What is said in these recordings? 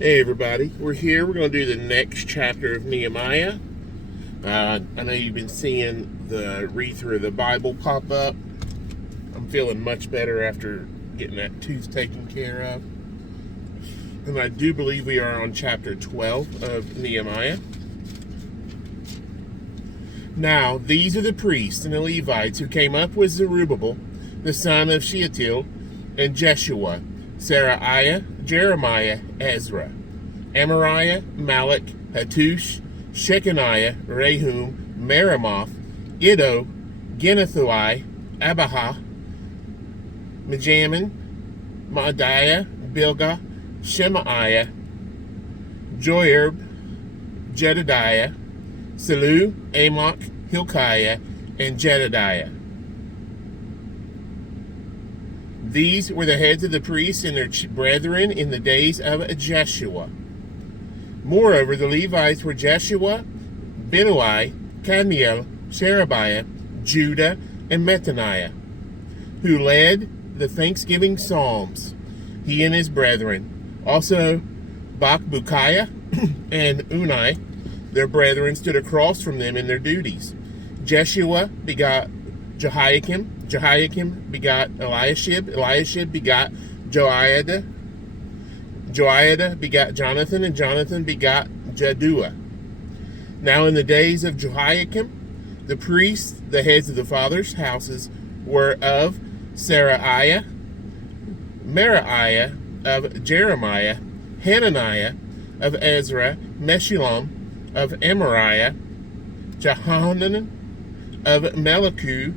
Hey everybody, we're here. We're going to do the next chapter of Nehemiah. I know you've been seeing the read through of the Bible pop up. I'm feeling much better after getting that tooth taken care of. And I do believe we are on chapter 12 of Nehemiah. Now, these are the priests and the Levites who came up with Zerubbabel, the son of Shealtiel, and Jeshua, Seraiah, Jeremiah, Ezra, Amariah, Malach, Hattush, Shechaniah, Rehum, Meremoth, Iddo, Ginnathoi, Abijah, Mijamin, Maadiah, Bilgah, Shemaiah, Joerb, Jedediah, Salu, Amok, Hilkiah, and Jedediah. These were the heads of the priests and their brethren in the days of Jeshua. Moreover, the Levites were Jeshua, Binnui, Kadmiel, Sherebiah, Judah, and Mattaniah, who led the thanksgiving psalms, he and his brethren. Also, Bakbukiah and Unai, their brethren, stood across from them in their duties. Jeshua begot Jehoiakim, Jehoiakim begot Eliashib, Eliashib begot Joiada, Joiada begot Jonathan, and Jonathan begot Jaddua. Now in the days of Jehoiakim, the priests, the heads of the fathers' houses, were of Seraiah, Meraiah, of Jeremiah, Hananiah, of Ezra, Meshullam, of Amariah, Johanan, of Melicu,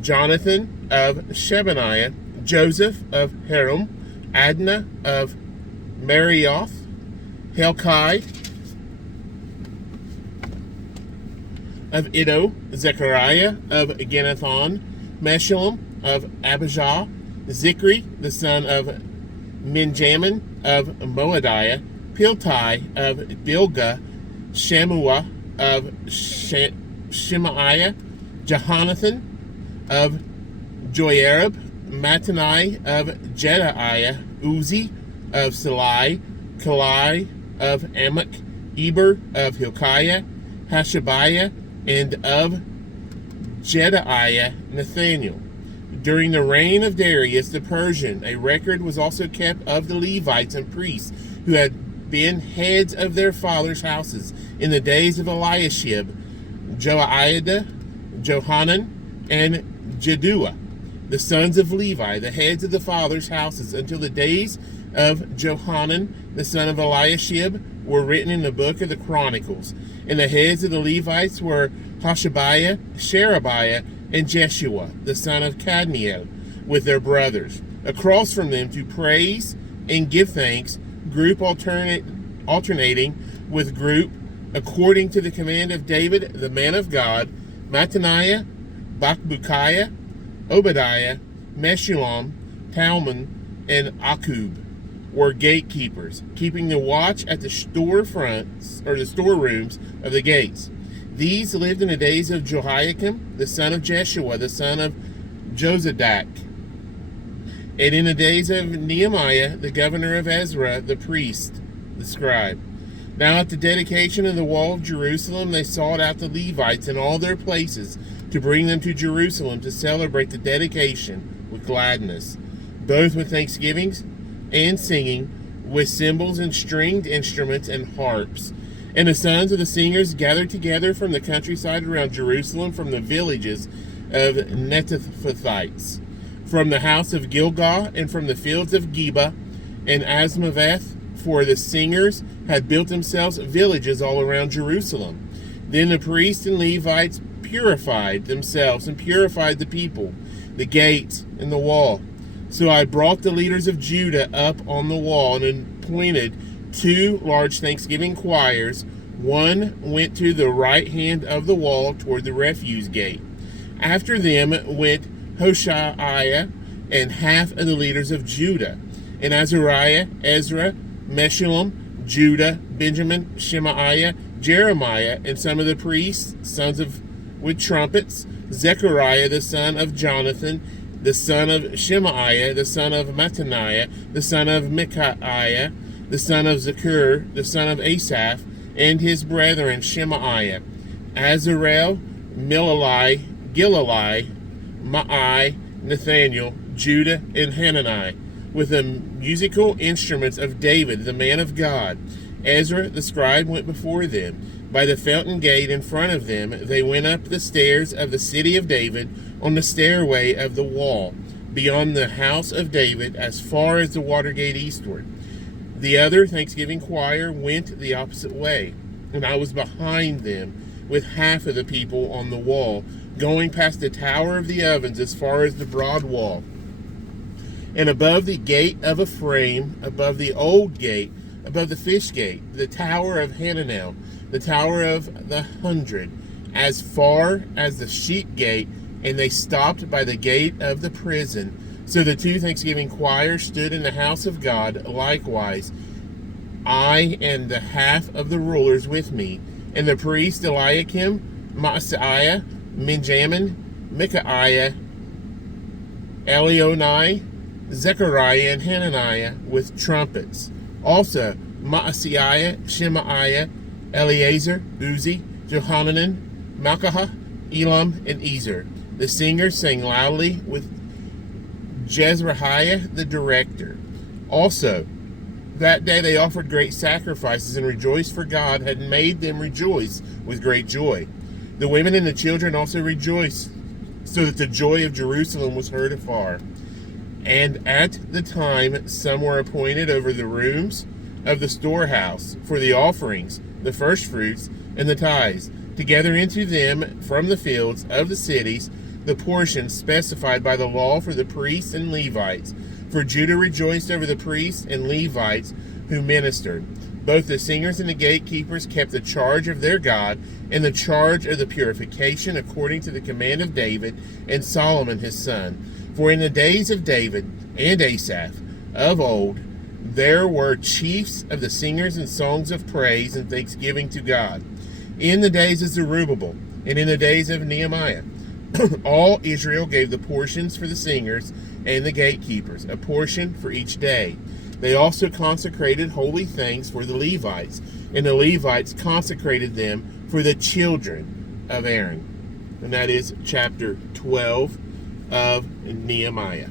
Jonathan of Shebaniah, Joseph of Harum, Adnah of Marioth, Helkai of Iddo, Zechariah of Ginnathon, Meshullam of Abijah, Zikri, the son of Minjamin of Moadiah, Piltai of Bilgah, Shamua of Shemaiah, Jehonathan of Joerb, Mattanai of Jedaiah, Uzi of Salai, Kalai of Amok, Eber of Hilkiah, Hashabiah, and of Jedaiah, Nathaniel. During the reign of Darius the Persian, a record was also kept of the Levites and priests who had been heads of their fathers' houses in the days of Eliashib, Joiada, Johanan, and Jaddua, the sons of Levi, the heads of the fathers' houses, until the days of Johanan, the son of Eliashib, were written in the book of the Chronicles. And the heads of the Levites were Hashabiah, Sherebiah, and Jeshua, the son of Kadmiel, with their brothers. Across from them to praise and give thanks, group alternating with group, according to the command of David, the man of God, Mattaniah, Bakbukiah, Obadiah, Meshullam, Talmon, and Akub were gatekeepers, keeping the watch at the storefronts or the storerooms of the gates. These lived in the days of Jehoiakim, the son of Jeshua, the son of Jozadak, and in the days of Nehemiah, the governor of Ezra, the priest, the scribe. Now at the dedication of the wall of Jerusalem, they sought out the Levites in all their places to bring them to Jerusalem to celebrate the dedication with gladness, both with thanksgivings and singing, with cymbals and stringed instruments and harps. And the sons of the singers gathered together from the countryside around Jerusalem, from the villages of Netophathites, from the house of Gilgal, and from the fields of Geba and Asmaveth, for the singers had built themselves villages all around Jerusalem. Then the priests and Levites purified themselves and purified the people, the gates, and the wall. So I brought the leaders of Judah up on the wall and appointed 2 large thanksgiving choirs. One went to the right hand of the wall toward the refuse gate. After them went Hoshaiah and half of the leaders of Judah, and Azariah, Ezra, Meshullam, Judah, Benjamin, Shemaiah, Jeremiah, and some of the priests, sons of with trumpets, Zechariah the son of Jonathan, the son of Shemaiah, the son of Mattaniah, the son of Micaiah, the son of Zakur, the son of Asaph, and his brethren Shemaiah, Azarel, Milalai, Gilalai, Maai, Nathaniel, Judah, and Hanani, with the musical instruments of David, the man of God. Ezra the scribe went before them. By the fountain gate in front of them, they went up the stairs of the city of David on the stairway of the wall, beyond the house of David, as far as the water gate eastward. The other thanksgiving choir went the opposite way, and I was behind them, with half of the people on the wall, going past the tower of the ovens as far as the broad wall. And above the gate of a frame, above the old gate, above the fish gate, the tower of Hananel, the tower of the 100, as far as the sheep gate, and they stopped by the gate of the prison. So the two thanksgiving choirs stood in the house of God likewise, I and the half of the rulers with me, and the priests Eliakim, Maaseiah, Benjamin, Micaiah, Elionai, Zechariah, and Hananiah with trumpets. Also Maaseiah, Shemaiah, Eleazar, Uzi, Johanan, Malchah, Elam, and Ezer. The singers sang loudly with Jezrahiah the director. Also, that day they offered great sacrifices and rejoiced, for God had made them rejoice with great joy. The women and the children also rejoiced, so that the joy of Jerusalem was heard afar. And at the time some were appointed over the rooms of the storehouse for the offerings, the firstfruits, and the tithes, to gather into them from the fields of the cities the portions specified by the law for the priests and Levites. For Judah rejoiced over the priests and Levites who ministered. Both the singers and the gatekeepers kept the charge of their God and the charge of the purification according to the command of David and Solomon his son. For in the days of David and Asaph of old, there were chiefs of the singers and songs of praise and thanksgiving to God. In the days of Zerubbabel and in the days of Nehemiah, all Israel gave the portions for the singers and the gatekeepers, a portion for each day. They also consecrated holy things for the Levites, and the Levites consecrated them for the children of Aaron. And that is chapter 12 of Nehemiah.